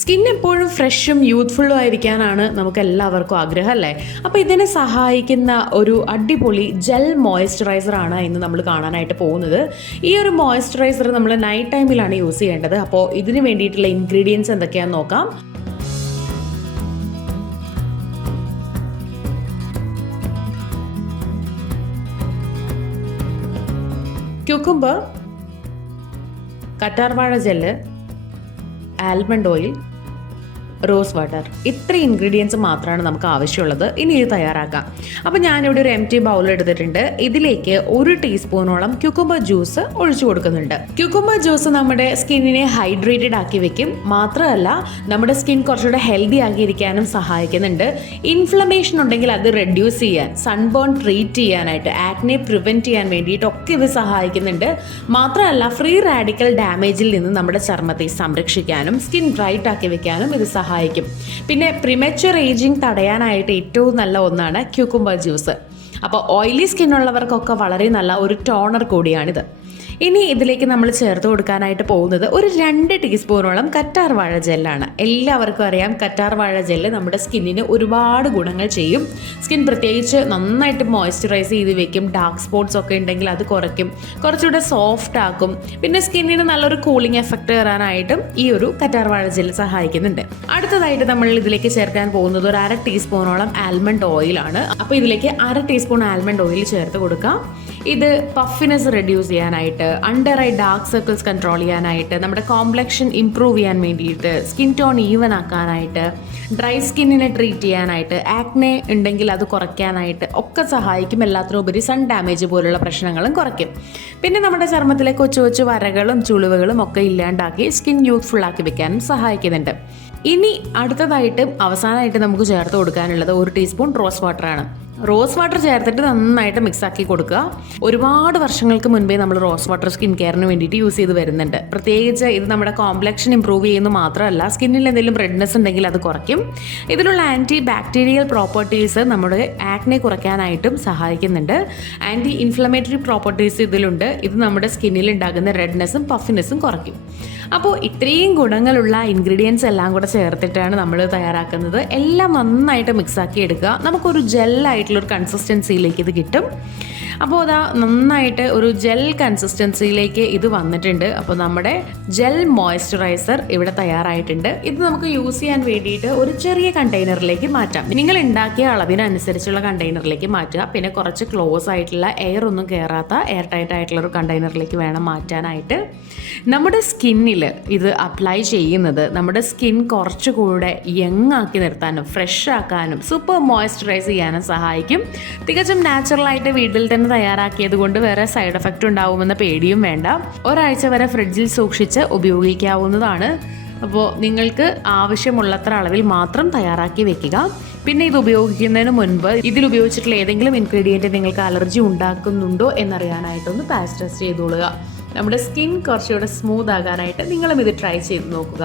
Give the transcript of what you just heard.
Skin എപ്പോഴും ഫ്രഷും യൂത്ത്ഫുള്ളും ആയിരിക്കാനാണ് നമുക്ക് എല്ലാവർക്കും ആഗ്രഹം അല്ലേ. അപ്പോൾ ഇതിനെ സഹായിക്കുന്ന ഒരു അടിപൊളി ജെൽ മോയ്സ്ചറൈസർ ആണ് ഇന്ന് നമ്മൾ കാണാനായിട്ട് പോകുന്നത്. ഈ ഒരു മോയ്സ്ചറൈസർ നമ്മൾ നൈറ്റ് ടൈമിലാണ് യൂസ് ചെയ്യേണ്ടത്. അപ്പോൾ ഇതിന് വേണ്ടിയിട്ടുള്ള ഇൻഗ്രീഡിയൻസ് എന്തൊക്കെയാണെന്ന് നോക്കാം. ക്യൂക്കുംബർ, കറ്റാർവാഴ gel, almond oil, rose water, ഇത്ര ഇൻഗ്രീഡിയൻസ് മാത്രമാണ് നമുക്ക് ആവശ്യമുള്ളത്. ഇനി ഇത് തയ്യാറാക്കാം. അപ്പോൾ ഞാനിവിടെ ഒരു എംറ്റി ബൗൾ എടുത്തിട്ടുണ്ട്. ഇതിലേക്ക് 1 ടീസ്പൂണോളം ക്യൂക്കുംബർ ജ്യൂസ് ഒഴിച്ചു കൊടുക്കുന്നുണ്ട്. ക്യൂക്കുംബർ ജ്യൂസ് നമ്മുടെ സ്കിന്നിനെ ഹൈഡ്രേറ്റഡ് ആക്കി വെക്കും. മാത്രമല്ല നമ്മുടെ സ്കിൻ കുറച്ചുകൂടെ ഹെൽത്തി ആക്കിയിരിക്കാനും സഹായിക്കുന്നുണ്ട്. ഇൻഫ്ലമേഷൻ ഉണ്ടെങ്കിൽ അത് റെഡ്യൂസ് ചെയ്യാൻ, സൺബേൺ ട്രീറ്റ് ചെയ്യാനായിട്ട്, ആക്നെ പ്രിവെൻറ്റ് ചെയ്യാൻ വേണ്ടിയിട്ടൊക്കെ ഇത് സഹായിക്കുന്നുണ്ട്. മാത്രമല്ല ഫ്രീ റാഡിക്കൽ ഡാമേജിൽ നിന്ന് നമ്മുടെ ചർമ്മത്തെ സംരക്ഷിക്കാനും സ്കിൻ ബ്രൈറ്റ് ആക്കി വെക്കാനും ഇത് സഹായിക്കും. പിന്നെ പ്രിമച്വർ ഏജിങ് തടയാനായിട്ട് ഏറ്റവും നല്ല ഒന്നാണ് ക്യൂക്കുംബർ ജ്യൂസ്. അപ്പോൾ ഓയിലി സ്കിന്നുള്ളവർക്കൊക്കെ വളരെ നല്ല ഒരു ടോണർ കൂടിയാണിത്. ഇനി ഇതിലേക്ക് നമ്മൾ ചേർത്ത് കൊടുക്കാനായിട്ട് പോകുന്നത് ഒരു 2 ടീസ്പൂണോളം കറ്റാർവാഴ ജെല്ലാണ്. എല്ലാവർക്കും അറിയാം, കറ്റാർവാഴ ജെല്ല് നമ്മുടെ സ്കിന്നിന് ഒരുപാട് ഗുണങ്ങൾ ചെയ്യും. സ്കിൻ പ്രത്യേകിച്ച് നന്നായിട്ട് മോയ്സ്ചറൈസ് ചെയ്ത് വെക്കും. ഡാർക്ക് സ്പോട്ട്സ് ഒക്കെ ഉണ്ടെങ്കിൽ അത് കുറയ്ക്കും, കുറച്ചുകൂടെ സോഫ്റ്റ് ആക്കും. പിന്നെ സ്കിന്നിന് നല്ലൊരു കൂളിംഗ് എഫക്റ്റ് തരാനായിട്ടും ഈ ഒരു കറ്റാർവാഴ ജെല്ല് സഹായിക്കുന്നുണ്ട്. അടുത്തതായിട്ട് നമ്മൾ ഇതിലേക്ക് ചേർക്കാൻ പോകുന്നത് ഒരു 1/2 ടീസ്പൂണോളം ആൽമണ്ട് ഓയിലാണ്. അപ്പോൾ ഇതിലേക്ക് 1/2 ടീസ്പൂൺ ആൽമണ്ട് ഓയിൽ ചേർത്ത് കൊടുക്കാം. ഇത് പഫിനെസ് റെഡ്യൂസ് ചെയ്യാനായിട്ട്, under eye dark circles control ചെയ്യാനായിട്ട്, നമ്മുടെ കോംപ്ലക്ഷൻ ഇംപ്രൂവ് ചെയ്യാൻ വേണ്ടിയിട്ട്, സ്കിൻ ടോൺ ഈവൻ ആക്കാനായിട്ട്, ഡ്രൈ സ്കിന്നിനെ ട്രീറ്റ് ചെയ്യാനായിട്ട്, ആക്നെ ഉണ്ടെങ്കിൽ അത് കുറയ്ക്കാനായിട്ട് ഒക്കെ സഹായിക്കും. എല്ലാത്തിനും ഉപരി സൺ ഡാമേജ് പോലുള്ള പ്രശ്നങ്ങളും കുറയ്ക്കും. പിന്നെ നമ്മുടെ ചർമ്മത്തിലെ കൊച്ചു കൊച്ചു വരകളും ചുളിവുകളും ഒക്കെ ഇല്ലാണ്ടാക്കി സ്കിൻ യൂത്ത്ഫുൾ ആക്കി വെക്കാനും സഹായിക്കുന്നുണ്ട്. ഇനി അടുത്തതായിട്ട് അവസാനമായിട്ട് നമുക്ക് ചേർത്ത് കൊടുക്കാനുള്ളത് 1 ടീസ്പൂൺ റോസ് വാട്ടറാണ്. റോസ് വാട്ടർ ചേർത്തിട്ട് നന്നായിട്ട് മിക്സ് ആക്കി കൊടുക്കുക. ഒരുപാട് വർഷങ്ങൾക്ക് മുൻപേ നമ്മൾ റോസ് വാട്ടർ സ്കിൻ കെയറിന് വേണ്ടിയിട്ട് യൂസ് ചെയ്ത് വരുന്നുണ്ട്. പ്രത്യേകിച്ച് ഇത് നമ്മുടെ കോംപ്ലക്ഷൻ ഇംപ്രൂവ് ചെയ്യുന്നത് മാത്രമല്ല, സ്കിന്നിൽ എന്തെങ്കിലും റെഡ്നെസ് ഉണ്ടെങ്കിൽ അത് കുറയ്ക്കും. ഇതിലുള്ള ആൻറ്റി ബാക്ടീരിയൽ പ്രോപ്പർട്ടീസ് നമ്മുടെ ആക്നെ കുറയ്ക്കാനായിട്ടും സഹായിക്കുന്നുണ്ട്. ആൻറ്റി ഇൻഫ്ലമേറ്ററി പ്രോപ്പർട്ടീസ് ഇതിലുണ്ട്. ഇത് നമ്മുടെ സ്കിന്നിൽ ഉണ്ടാകുന്ന റെഡ്നെസ്സും പഫിനെസ്സും കുറയ്ക്കും. അപ്പോൾ ഇത്രയും ഗുണങ്ങളുള്ള ഇൻഗ്രീഡിയൻസ് എല്ലാം കൂടെ ചേർത്തിട്ടാണ് നമ്മൾ തയ്യാറാക്കുന്നത്. എല്ലാം നന്നായിട്ട് മിക്സാക്കി എടുക്കുക. നമുക്കൊരു ജെല്ലായിട്ടുള്ളൊരു കൺസിസ്റ്റൻസിയിലേക്ക് ഇത് കിട്ടും. അപ്പോൾ അതാ നന്നായിട്ട് ഒരു ജെൽ കൺസിസ്റ്റൻസിയിലേക്ക് ഇത് വന്നിട്ടുണ്ട്. അപ്പോൾ നമ്മുടെ ജെൽ മോയ്സ്ചറൈസർ ഇവിടെ തയ്യാറായിട്ടുണ്ട്. ഇത് നമുക്ക് യൂസ് ചെയ്യാൻ വേണ്ടിയിട്ട് ഒരു ചെറിയ കണ്ടെയ്നറിലേക്ക് മാറ്റാം. നിങ്ങൾ ഉണ്ടാക്കിയ അളവിനനുസരിച്ചുള്ള കണ്ടെയ്നറിലേക്ക് മാറ്റുക. പിന്നെ കുറച്ച് ക്ലോസ് ആയിട്ടുള്ള എയർ ഒന്നും കയറാത്ത എയർ ടൈറ്റ് ആയിട്ടുള്ള ഒരു കണ്ടെയ്നറിലേക്ക് വേണം മാറ്റാനായിട്ട്. നമ്മുടെ സ്കിന്നിൽ ഇത് അപ്ലൈ ചെയ്യുന്നത് നമ്മുടെ സ്കിൻ കുറച്ചുകൂടെ യങ് ആക്കി നിർത്താനും ഫ്രഷ് ആക്കാനും സൂപ്പർ മോയ്സ്ചറൈസ് ചെയ്യാനും സഹായിക്കും. തികച്ചും നാച്ചുറലായിട്ട് വീട്ടിൽ തന്നെ തയ്യാറാക്കിയത് കൊണ്ട് വേറെ സൈഡ് എഫക്റ്റ് ഉണ്ടാവുമെന്ന പേടിയും വേണ്ട. ഒരാഴ്ച വരെ ഫ്രിഡ്ജിൽ സൂക്ഷിച്ച് ഉപയോഗിക്കാവുന്നതാണ്. അപ്പോൾ നിങ്ങൾക്ക് ആവശ്യമുള്ളത്ര അളവിൽ മാത്രം തയ്യാറാക്കി വെക്കുക. പിന്നെ ഇത് ഉപയോഗിക്കുന്നതിന് മുൻപ് ഇതിൽ ഉപയോഗിച്ചിട്ടുള്ള ഏതെങ്കിലും ഇൻഗ്രീഡിയൻറ്റ് നിങ്ങൾക്ക് അലർജി ഉണ്ടാക്കുന്നുണ്ടോ എന്നറിയാനായിട്ടൊന്ന് പാച്ച് ടെസ്റ്റ് ചെയ്തോളുക. നമ്മുടെ സ്കിൻ കുറച്ചുകൂടെ സ്മൂത്ത് ആകാനായിട്ട് നിങ്ങളും ഇത് ട്രൈ ചെയ്ത് നോക്കുക.